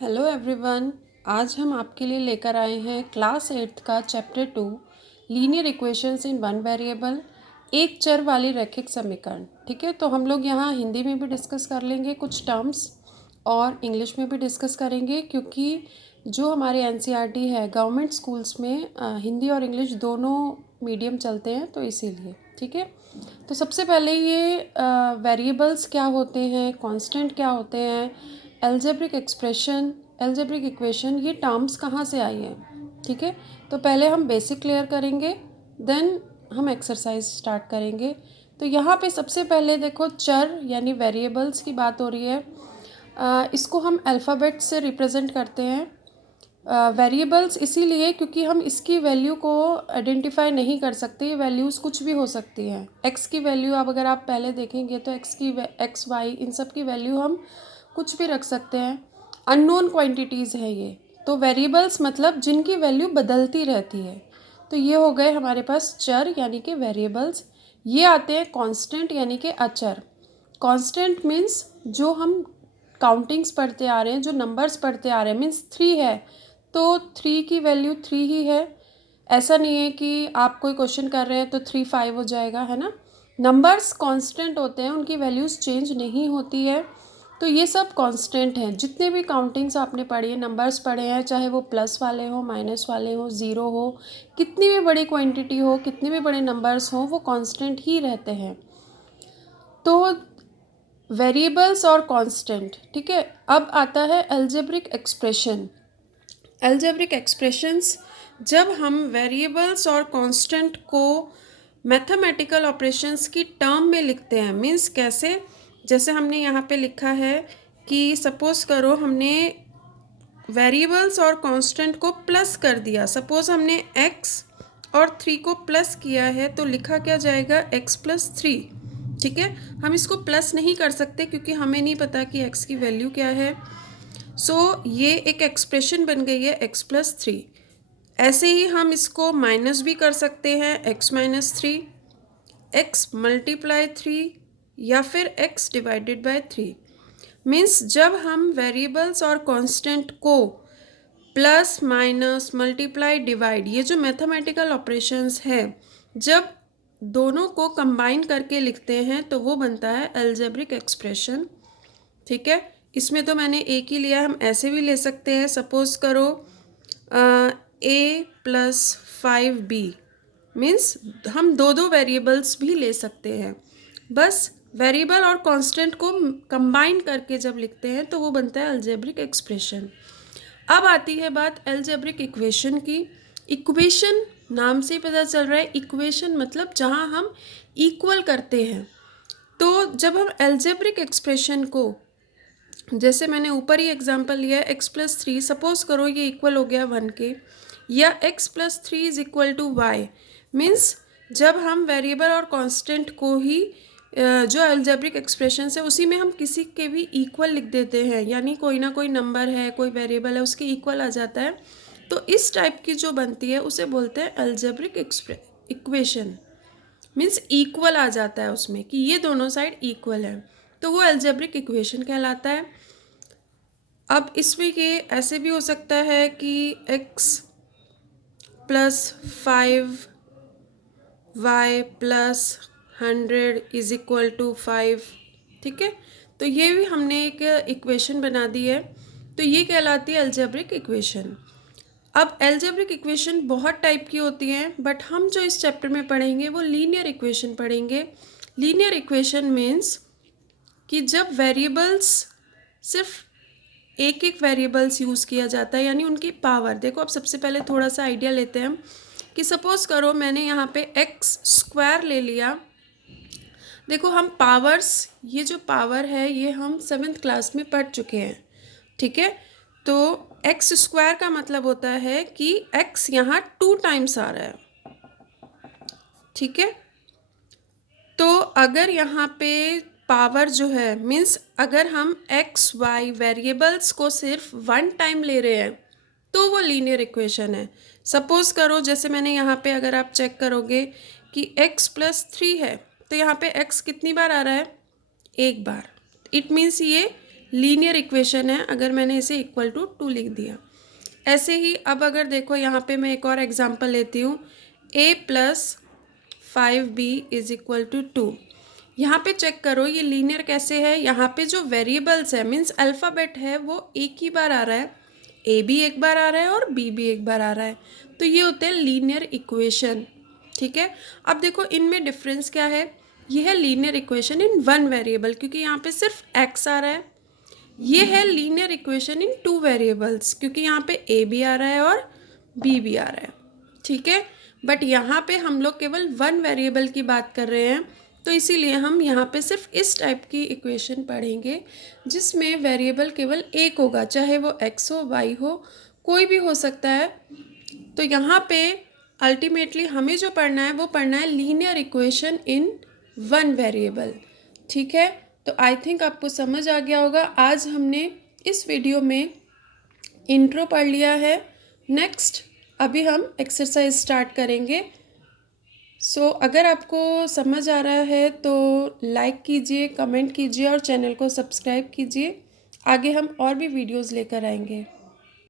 Hello everyone. आज हम आपके लिए लेकर आए हैं क्लास 8th का chapter 2 linear equations in one variable, एक चर वाली रैखिक समीकरण। ठीक है, तो हम लोग यहाँ हिंदी में भी डिस्कस कर लेंगे कुछ टर्म्स और इंग्लिश में भी डिस्कस करेंगे, क्योंकि जो हमारे एनसीईआरटी है गवर्नमेंट स्कूल्स में हिंदी और इंग्लिश दोनों मीडियम चलते हैं, तो इसीलिए। ठीक है, तो सबसे पहले ये वेरिएबल्स क्या होते हैं, कांस्टेंट क्या होते हैं, एल्जेब्रिक एक्सप्रेशन, एल्जेब्रिक इक्वेशन, ये टर्म्स कहाँ से आई हैं। ठीक है, तो पहले हम बेसिक क्लियर करेंगे, देन हम एक्सरसाइज स्टार्ट करेंगे। तो यहाँ पे सबसे पहले देखो चर यानी वेरिएबल्स की बात हो रही है। इसको हम अल्फ़ाबेट से रिप्रेजेंट करते हैं। वेरिएबल्स इसीलिए क्योंकि हम इसकी वैल्यू को आइडेंटिफाई नहीं कर सकते। ये वैल्यूज़ कुछ भी हो सकती हैं। एक्स की वैल्यू अब अगर आप पहले देखेंगे तो एक्स वाई इन सब की वैल्यू हम कुछ भी रख सकते हैं। अननोन क्वांटिटीज़ है ये। तो वेरिएबल्स मतलब जिनकी वैल्यू बदलती रहती है। तो ये हो गए हमारे पास चर यानी कि वेरिएबल्स। ये आते हैं कांस्टेंट यानी कि अचर। कांस्टेंट मीन्स जो हम काउंटिंग्स पढ़ते आ रहे हैं, जो नंबर्स पढ़ते आ रहे हैं, मीन्स 3 है तो 3 की वैल्यू 3 ही है। ऐसा नहीं है कि आप कोई क्वेश्चन कर रहे हैं तो 3 5 हो जाएगा, है ना। नंबर्स कांस्टेंट होते हैं, उनकी वैल्यूज़ चेंज नहीं होती है। तो ये सब कांस्टेंट हैं। जितने भी काउंटिंग्स आपने पढ़ी है, नंबर्स पढ़े हैं, चाहे वो प्लस वाले हो, माइनस वाले हो, ज़ीरो हो, कितनी भी बड़ी क्वांटिटी हो, कितने भी बड़े नंबर्स हो, वो कांस्टेंट ही रहते हैं। तो वेरिएबल्स और कांस्टेंट। ठीक है, अब आता है अलजेब्रिक एक्सप्रेशन। अलजेब्रिक एक्सप्रेशंस जब हम वेरिएबल्स और कांस्टेंट को मैथमेटिकल ऑपरेशंस की टर्म में लिखते हैं, मीन्स कैसे, जैसे हमने यहाँ पे लिखा है कि सपोज करो हमने वेरिएबल्स और कांस्टेंट को प्लस कर दिया। सपोज हमने x और 3 को प्लस किया है तो लिखा क्या जाएगा, x प्लस 3। ठीक है, हम इसको प्लस नहीं कर सकते क्योंकि हमें नहीं पता कि x की वैल्यू क्या है। सो ये एक एक्सप्रेशन बन गई है x प्लस 3। ऐसे ही हम इसको माइनस भी कर सकते हैं, x माइनस 3, x मल्टीप्लाई 3 या फिर x डिवाइडेड बाय 3। मीन्स जब हम वेरिएबल्स और कांस्टेंट को प्लस माइनस मल्टीप्लाई डिवाइड, ये जो मैथमेटिकल ऑपरेशंस है, जब दोनों को कंबाइन करके लिखते हैं तो वो बनता है अलजेब्रिक एक्सप्रेशन। ठीक है, इसमें तो मैंने एक ही लिया, हम ऐसे भी ले सकते हैं। सपोज करो a प्लस 5b, मीन्स हम दो दो वेरिएबल्स भी ले सकते हैं। बस वेरिएबल और कांस्टेंट को कंबाइन करके जब लिखते हैं तो वो बनता है अलजेब्रिक एक्सप्रेशन। अब आती है बात अलजेब्रिक इक्वेशन की। इक्वेशन नाम से ही पता चल रहा है, इक्वेशन मतलब जहाँ हम इक्वल करते हैं। तो जब हम अलजेब्रिक एक्सप्रेशन को, जैसे मैंने ऊपर ही एग्जांपल लिया है x प्लस 3, सपोज करो ये इक्वल हो गया 1 के, या x plus 3 is equal to Y. Means जब हम वेरिएबल और कांस्टेंट को ही जो अलजेब्रिक एक्सप्रेशन है उसी में हम किसी के भी इक्वल लिख देते हैं, यानी कोई ना कोई नंबर है, कोई वेरिएबल है, उसके इक्वल आ जाता है। तो इस टाइप की जो बनती है उसे बोलते हैं अलजेब्रिक इक्वेशन। मीन्स इक्वल आ जाता है उसमें कि ये दोनों साइड इक्वल है, तो वो अलजेब्रिक इक्वेशन कहलाता है। अब इसमें ये ऐसे भी हो सकता है कि x plus 5 y plus 100 is equal to 5। ठीक है, तो ये भी हमने एक इक्वेशन बना दी है, तो ये कहलाती है अलजेब्रिक इक्वेशन। अब अलजेब्रिक इक्वेशन बहुत टाइप की होती हैं, बट हम जो इस चैप्टर में पढ़ेंगे वो लीनियर इक्वेशन पढ़ेंगे। लीनियर इक्वेशन मीन्स कि जब वेरिएबल्स सिर्फ एक एक वेरिएबल्स यूज़ किया जाता है, यानी उनकी पावर। देखो अब सबसे पहले थोड़ा सा आइडिया लेते हैं हम कि सपोज करो मैंने यहाँ पे एक्स स्क्वायर ले लिया। देखो हम पावर्स, ये जो पावर है ये हम 7th क्लास में पढ़ चुके हैं। ठीक है, तो एक्स स्क्वायर का मतलब होता है कि एक्स यहाँ 2 टाइम्स आ रहा है। ठीक है, तो अगर यहाँ पे पावर जो है, मीन्स अगर हम एक्स वाई वेरिएबल्स को सिर्फ 1 टाइम ले रहे हैं तो वो लीनियर इक्वेशन है। सपोज करो जैसे मैंने यहाँ पे, अगर आप चेक करोगे कि x प्लस 3 है तो यहाँ पे x कितनी बार आ रहा है, एक बार। इट मीन्स ये लीनियर इक्वेशन है अगर मैंने इसे इक्वल टू 2 लिख दिया। ऐसे ही अब अगर देखो यहाँ पे मैं एक और एग्जांपल लेती हूँ, a plus 5b is equal to 2। यहाँ पे चेक करो ये लीनियर कैसे है। यहाँ पे जो वेरिएबल्स है मीन्स अल्फ़ाबेट है वो एक ही बार आ रहा है, a भी एक बार आ रहा है और b भी एक बार आ रहा है, तो ये होते हैं लीनियर इक्वेशन। ठीक है, अब देखो इनमें डिफरेंस क्या है। ये है linear equation in one variable क्योंकि यहाँ पे सिर्फ x आ रहा है। ये है linear equation in two variables क्योंकि यहाँ पे a भी आ रहा है और b भी आ रहा है। ठीक है, बट यहाँ पे हम लोग केवल वन वेरिएबल की बात कर रहे हैं, तो इसीलिए हम यहाँ पे सिर्फ इस टाइप की इक्वेशन पढ़ेंगे जिसमें वेरिएबल केवल एक होगा, चाहे वो x हो y हो कोई भी हो सकता है। तो यहाँ पे अल्टीमेटली हमें जो पढ़ना है वो पढ़ना है linear equation in one variable. ठीक है, तो आई थिंक आपको समझ आ गया होगा। आज हमने इस वीडियो में इंट्रो पढ़ लिया है। नेक्स्ट अभी हम एक्सरसाइज स्टार्ट करेंगे। सो अगर आपको समझ आ रहा है तो लाइक कीजिए, कमेंट कीजिए और चैनल को सब्सक्राइब कीजिए। आगे हम और भी वीडियोस लेकर आएंगे।